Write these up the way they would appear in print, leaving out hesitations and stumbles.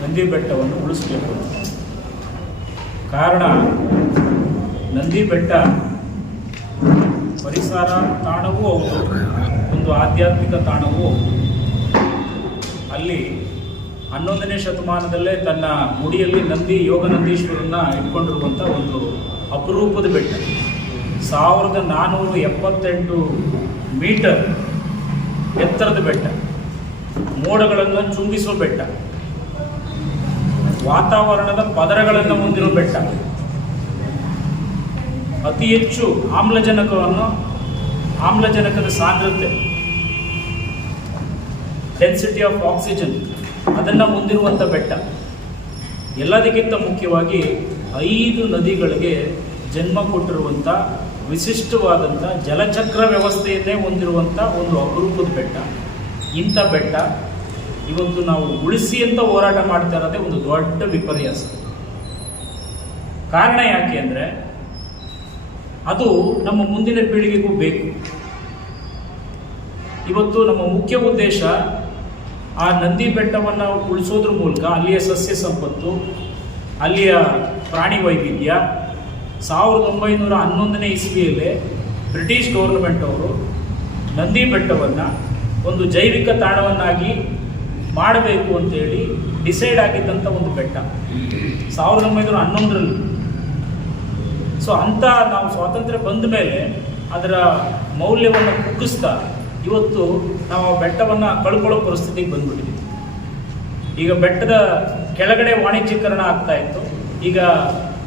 ನಂದಿ ಬೆಟ್ಟವನ್ನು ಉಳಿಸಬೇಕು. ಕಾರಣ, ನಂದಿ ಬೆಟ್ಟ ಪರಿಸರ ತಾಣವೂ ಹೌದು, ಒಂದು ಆಧ್ಯಾತ್ಮಿಕ ತಾಣವೂ ಹೌದು. ಅಲ್ಲಿ 11ನೇ ಶತಮಾನದಲ್ಲೇ ತನ್ನ ಗುಡಿಯಲ್ಲಿ ನಂದಿ ಯೋಗನಂದೀಶ್ವರನ್ನ ಇಟ್ಕೊಂಡಿರುವಂಥ ಒಂದು ಅಪರೂಪದ ಬೆಟ್ಟ. 1478 ಮೀಟರ್ ಎತ್ತರದ ಬೆಟ್ಟ, ಮೋಡಗಳನ್ನು ಚುಂಬಿಸುವ ಬೆಟ್ಟ, ವಾತಾವರಣದ ಪದರಗಳನ್ನು ಹೊಂದಿರುವ ಬೆಟ್ಟ, ಅತಿ ಹೆಚ್ಚು ಆಮ್ಲಜನಕದ ಸಾಂದ್ರತೆ, ಡೆನ್ಸಿಟಿ ಆಫ್ ಆಕ್ಸಿಜನ್ ಅದನ್ನು ಹೊಂದಿರುವಂಥ ಬೆಟ್ಟ. ಎಲ್ಲದಕ್ಕಿಂತ ಮುಖ್ಯವಾಗಿ 5 ನದಿಗಳಿಗೆ ಜನ್ಮ ಕೊಟ್ಟಿರುವಂಥ ವಿಶಿಷ್ಟವಾದಂಥ ಜಲಚಕ್ರ ವ್ಯವಸ್ಥೆಯನ್ನೇ ಹೊಂದಿರುವಂಥ ಒಂದು ಅಪರೂಪದ ಬೆಟ್ಟ. ಇಂಥ ಬೆಟ್ಟ ಇವತ್ತು ನಾವು ಉಳಿಸಿ ಅಂತ ಹೋರಾಟ ಮಾಡ್ತಾ ಇರೋದೇ ಒಂದು ದೊಡ್ಡ ವಿಪರ್ಯಾಸ. ಕಾರಣ ಯಾಕೆ ಅಂದರೆ, ಅದು ನಮ್ಮ ಮುಂದಿನ ಪೀಳಿಗೆಗೂ ಬೇಕು. ಇವತ್ತು ನಮ್ಮ ಮುಖ್ಯ ಉದ್ದೇಶ ಆ ನಂದಿ ಬೆಟ್ಟವನ್ನು ಉಳಿಸೋದ್ರ ಮೂಲಕ ಅಲ್ಲಿಯ ಸಸ್ಯ ಸಂಪತ್ತು, ಅಲ್ಲಿಯ ಪ್ರಾಣಿ ವೈವಿಧ್ಯ, 1911ನೇ ಇಸ್ವಿಯಲ್ಲೇ ಬ್ರಿಟಿಷ್ ಗೌರ್ಮೆಂಟ್ ಅವರು ನಂದಿ ಬೆಟ್ಟವನ್ನು ಒಂದು ಜೈವಿಕ ತಾಣವನ್ನಾಗಿ ಮಾಡಬೇಕು ಅಂತೇಳಿ ಡಿಸೈಡ್ ಆಗಿದ್ದಂಥ ಒಂದು ಬೆಟ್ಟ 1911ರಲ್ಲಿ. ಸೊ ಅಂಥ ನಾವು ಸ್ವಾತಂತ್ರ್ಯ ಬಂದ ಮೇಲೆ ಅದರ ಮೌಲ್ಯವನ್ನು ಕುಗ್ಗಿಸ್ತಾ ಇವತ್ತು ನಾವು ಆ ಬೆಟ್ಟವನ್ನು ಕಳ್ಕೊಳ್ಳೋ ಪರಿಸ್ಥಿತಿಗೆ ಬಂದ್ಬಿಟ್ಟಿದ್ದೀವಿ. ಈಗ ಬೆಟ್ಟದ ಕೆಳಗಡೆ ವಾಣಿಜ್ಯೀಕರಣ ಆಗ್ತಾ ಇತ್ತು. ಈಗ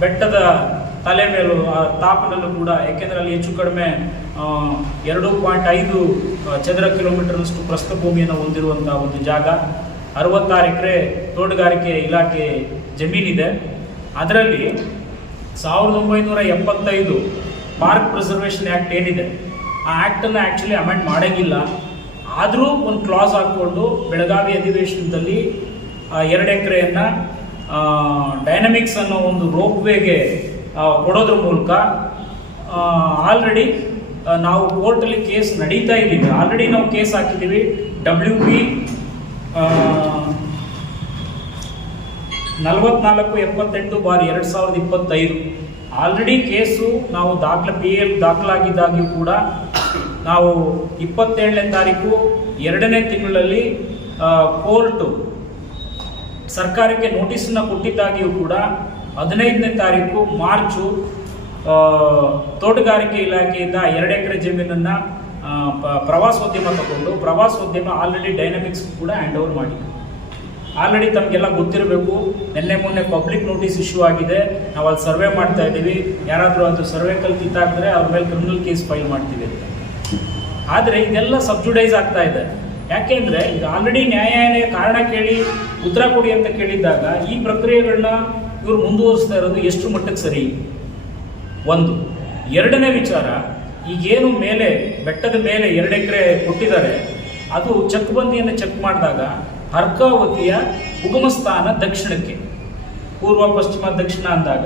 ಬೆಟ್ಟದ ತಲೆ ಮೇಲೂ ಆ ತಾಪನಲ್ಲೂ ಕೂಡ, ಯಾಕೆಂದರೆ ಅಲ್ಲಿ ಹೆಚ್ಚು ಕಡಿಮೆ 2.5 ಚದರ ಕಿಲೋಮೀಟರ್ನಷ್ಟು ಪ್ರಸ್ಥಭೂಮಿಯನ್ನು ಹೊಂದಿರುವಂಥ ಒಂದು ಜಾಗ, 66 ಎಕರೆ ತೋಟಗಾರಿಕೆ ಇಲಾಖೆ ಜಮೀನಿದೆ. ಅದರಲ್ಲಿ 1975 ಪಾರ್ಕ್ ಪ್ರಿಸರ್ವೇಷನ್ ಆ್ಯಕ್ಟ್ ಏನಿದೆ, ಆ ಆ್ಯಕ್ಟನ್ನು ಆ್ಯಕ್ಚುಲಿ ಅಮೆಂಡ್ ಮಾಡೋಂಗಿಲ್ಲ. ಆದರೂ ಒಂದು ಕ್ಲಾಸ್ ಹಾಕ್ಕೊಂಡು ಬೆಳಗಾವಿ ಅಧಿವೇಶನದಲ್ಲಿ 2 ಎಕರೆಯನ್ನು ಡೈನಮಿಕ್ಸ್ ಅನ್ನೋ ಒಂದು ರೋಪ್ವೇಗೆ ಕೊಡೋದ್ರ ಮೂಲಕ ಆಲ್ರೆಡಿ ನಾವು ಕೋರ್ಟಲ್ಲಿ ಕೇಸ್ ನಡೀತಾ ಇದ್ದೀವಿ. ಆಲ್ರೆಡಿ ನಾವು ಕೇಸ್ ಹಾಕಿದ್ದೀವಿ. WP 4478/2025 ಆಲ್ರೆಡಿ ಕೇಸು ನಾವು PL ದಾಖಲಾಗಿದ್ದಾಗ್ಯೂ ಕೂಡ ನಾವು 27ನೇ ತಾರೀಕು 2ನೇ ತಿಂಗಳಲ್ಲಿ ಕೋರ್ಟು ಸರ್ಕಾರಕ್ಕೆ ನೋಟಿಸನ್ನು ಕೊಟ್ಟಿದ್ದಾಗಿಯೂ ಕೂಡ 15ನೇ ತಾರೀಕು ಮಾರ್ಚು ತೋಟಗಾರಿಕೆ ಇಲಾಖೆಯಿಂದ 2 ಎಕರೆ ಜಮೀನನ್ನು ಪ್ರವಾಸೋದ್ಯಮ ತಗೊಂಡು, ಪ್ರವಾಸೋದ್ಯಮ ಆಲ್ರೆಡಿ ಡೈನಮಿಕ್ಸ್ ಕೂಡ ಹ್ಯಾಂಡ್ ಓವರ್ ಮಾಡಿದೆ. ಆಲ್ರೆಡಿ ತಮಗೆಲ್ಲ ಗೊತ್ತಿರಬೇಕು, ನಿನ್ನೆ ಮೊನ್ನೆ ಪಬ್ಲಿಕ್ ನೋಟಿಸ್ ಇಶ್ಯೂ ಆಗಿದೆ. ನಾವು ಅಲ್ಲಿ ಸರ್ವೆ ಮಾಡ್ತಾ ಇದ್ದೀವಿ. ಯಾರಾದರೂ ಅದು ಸರ್ವೆ ಕಿತ್ತಾಕಿದ್ರೆ ಅವ್ರ ಮೇಲೆ ಕ್ರಿಮಿನಲ್ ಕೇಸ್ ಫೈಲ್ ಮಾಡ್ತೀವಿ ಅಂತ. ಆದರೆ ಇದೆಲ್ಲ ಸಬ್ಜುಡೈಸ್ ಆಗ್ತಾ ಇದೆ. ಯಾಕೆಂದರೆ ಈಗ ಆಲ್ರೆಡಿ ನ್ಯಾಯಾಲಯ ಕಾರಣ ಕೇಳಿ ಉತ್ತರ ಕೊಡಿ ಅಂತ ಕೇಳಿದ್ದಾಗ ಈ ಪ್ರಕ್ರಿಯೆಗಳನ್ನ ಇವರು ಮುಂದುವರಿಸ್ತಾ ಇರೋದು ಎಷ್ಟು ಮಟ್ಟಕ್ಕೆ ಸರಿ? ಒಂದು. ಎರಡನೇ ವಿಚಾರ, ಈಗೇನು ಮೇಲೆ ಬೆಟ್ಟದ ಮೇಲೆ 2 ಎಕರೆ ಕೊಟ್ಟಿದ್ದಾರೆ, ಅದು ಚಕ್ಬಂದಿಯನ್ನು ಚೆಕ್ ಮಾಡಿದಾಗ ಅರ್ಕಾವತಿಯ ಉಗಮ ಸ್ಥಾನ ದಕ್ಷಿಣಕ್ಕೆ, ಪೂರ್ವ ಪಶ್ಚಿಮ ದಕ್ಷಿಣ ಅಂದಾಗ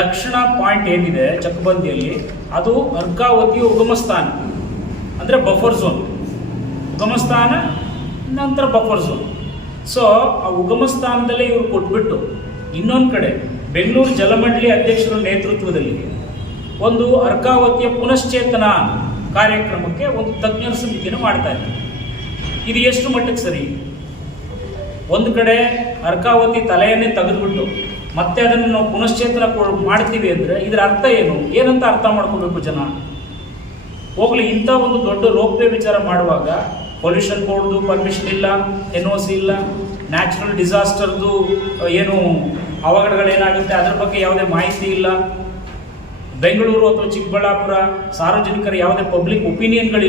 ದಕ್ಷಿಣ ಪಾಯಿಂಟ್ ಏನಿದೆ ಚಕ್ಬಂದಿಯಲ್ಲಿ ಅದು ಅರ್ಕಾವತಿಯ ಉಗಮ ಸ್ಥಾನ, ಅಂದರೆ ಬಫರ್ ಝೋನ್. ಉಗಮ ಸ್ಥಾನ ನಂತರ ಬಫರ್ ಝೋನ್. ಸೊ ಆ ಉಗಮ ಸ್ಥಾನದಲ್ಲೇ ಇವರು ಕೊಟ್ಬಿಟ್ಟು ಇನ್ನೊಂದು ಕಡೆ ಬೆಂಗಳೂರು ಜಲಮಂಡಳಿ ಅಧ್ಯಕ್ಷರ ನೇತೃತ್ವದಲ್ಲಿ ಒಂದು ಅರ್ಕಾವತಿಯ ಪುನಶ್ಚೇತನ ಕಾರ್ಯಕ್ರಮಕ್ಕೆ ಒಂದು ತಜ್ಞರ ಸಮಿತಿಯನ್ನು ಮಾಡ್ತಾ ಇದ್ದಾರೆ. ಇದು ಎಷ್ಟು ಮಟ್ಟಕ್ಕೆ ಸರಿ? ಒಂದು ಕಡೆ ಅರ್ಕಾವತಿ ತಲೆಯನ್ನೇ ತೆಗೆದುಬಿಟ್ಟು ಮತ್ತೆ ಅದನ್ನು ನಾವು ಪುನಶ್ಚೇತನ ಮಾಡ್ತೀವಿ ಅಂದರೆ ಇದರ ಅರ್ಥ ಏನು? ಏನಂತ ಅರ್ಥ ಮಾಡ್ಕೋಬೇಕು ಜನ? ಹೋಗ್ಲಿ, ಇಂಥ ಒಂದು ದೊಡ್ಡ ರೋಪ್ವೇ ವಿಚಾರ ಮಾಡುವಾಗ ಪೊಲ್ಯೂಷನ್ ಬೋರ್ಡ್ದು ಪರ್ಮಿಷನ್ ಇಲ್ಲ, NOC ಇಲ್ಲ, ನ್ಯಾಚುರಲ್ ಡಿಸಾಸ್ಟರ್ದು ಏನು ಅವಘಡಗಳೇನಾಗುತ್ತೆ ಅದರ ಬಗ್ಗೆ ಯಾವುದೇ ಮಾಹಿತಿ ಇಲ್ಲ, ಬೆಂಗಳೂರು ಅಥವಾ ಚಿಕ್ಕಬಳ್ಳಾಪುರ ಸಾರ್ವಜನಿಕರ ಯಾವುದೇ ಪಬ್ಲಿಕ್ ಒಪಿನಿಯನ್ಗಳಿಲ್ಲ.